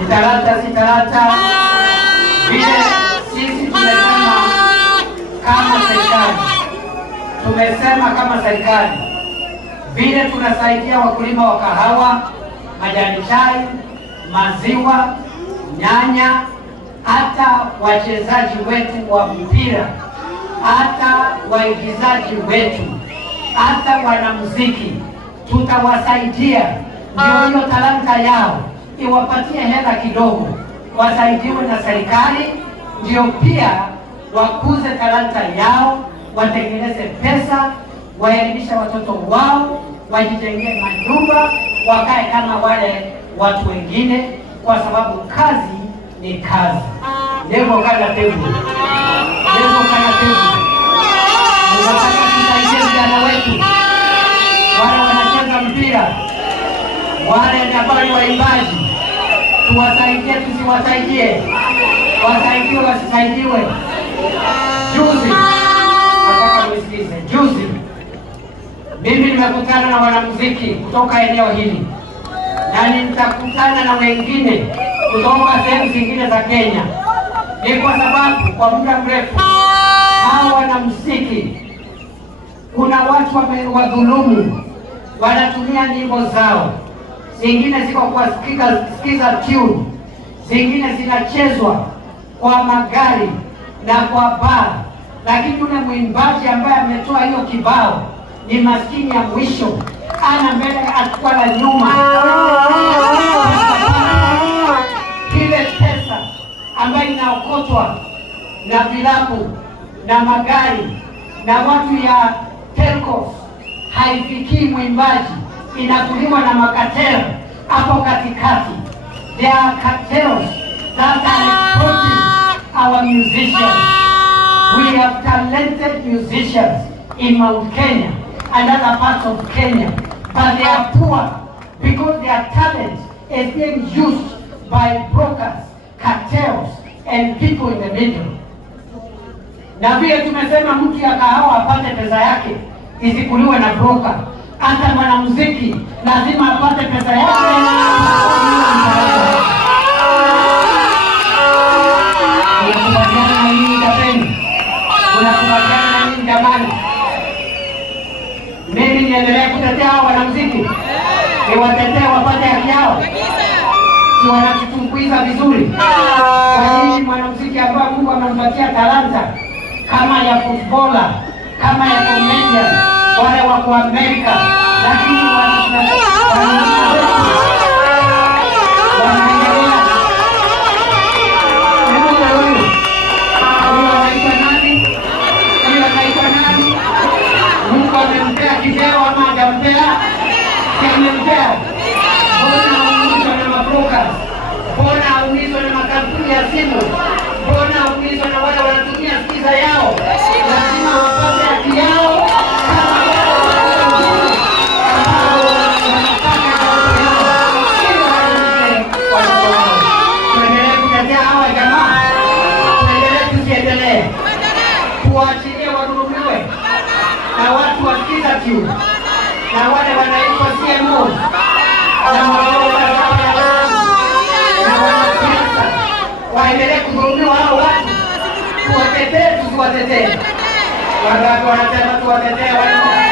ni talanta si talanta. Vile sisi tumesema kama serikali vile tunasaidia wakulima wa kahawa, majani chai, maziwa, nyanya, hata wachezaji wetu wa mpira, hata waigizaji wetu, hata wanamuziki, tutawasaidia ndio hiyo talanta yao iwapatie hela kidogo, wasaidiwe na serikali, ndio pia wakuze talanta yao, watengeneze pesa, waelimisha watoto wao, wajijengee manyumba, wakae kama wale watu wengine, kwa sababu kazi ni kazi. Leo kana tebu. Tunataka tusaidie vijana wetu wale wanacheza mpira, wale ambao waimbaji, tuwasaidie tusiwasaidie, wasaidiwe wasisaidiwe. Juzi mimi nimekutana na wanamuziki kutoka eneo hili na nitakutana na wengine kutoka sehemu zingine za Kenya. Ni kwa sababu kwa muda mrefu hao wanamuziki, kuna watu wamewadhulumu, wanatumia nyimbo zao, zingine ziko kwa skiza tune, zingine zinachezwa kwa magari na kwa bar, lakini yule mwimbaji ambaye ametoa hiyo kibao ni maskini ya mwisho, ana mbele atakuwa na nyuma. Ile pesa ambayo inaokotwa na vilabu na magari na watu ya telco haifikii mwimbaji, inakuliwa na makatero hapo katikati. There are cartels that are exploiting our musicians. We have talented musicians in Mount Kenya and other parts of Kenya, but they are poor because their talent is being used by brokers, cartels, and people in the middle. Na vile tumesema mtu ya kahawa apate pesa yake isikuliwe na broker, hata mwanamuziki lazima apate pesa yake. Unakubaliana na nini jamani? Unakubaliana na nini jamani? Mimi niendelee kutetea hao wanamuziki, niwatetee wapate haki yao, si wanatutumbuiza vizuri. Kwa nini mwanamuziki ambaye Mungu amempatia talanta kama ya footballer, kama ya comedian, wale wako Amerika, lakini Mungu amempea kideo ama hajampea? Amempea. Mbona aumizwa na mabroka? Mbona aumizwa na makampuni ya simu? Mbona aumizwa na wale wanatumia skiza yao? Lazima wapate haki yao. Tuendelee kutetea hawa jamaa, tuendelee tusiendelee, tuachilie wadhulumiwe na watu wa skiza tu na wale wanaitwa CMO na wanasiasa waendelee kudhulumiwa hao watu. Tuwatetee tusiwatetee. Wangapi wanasema tuwatetee wale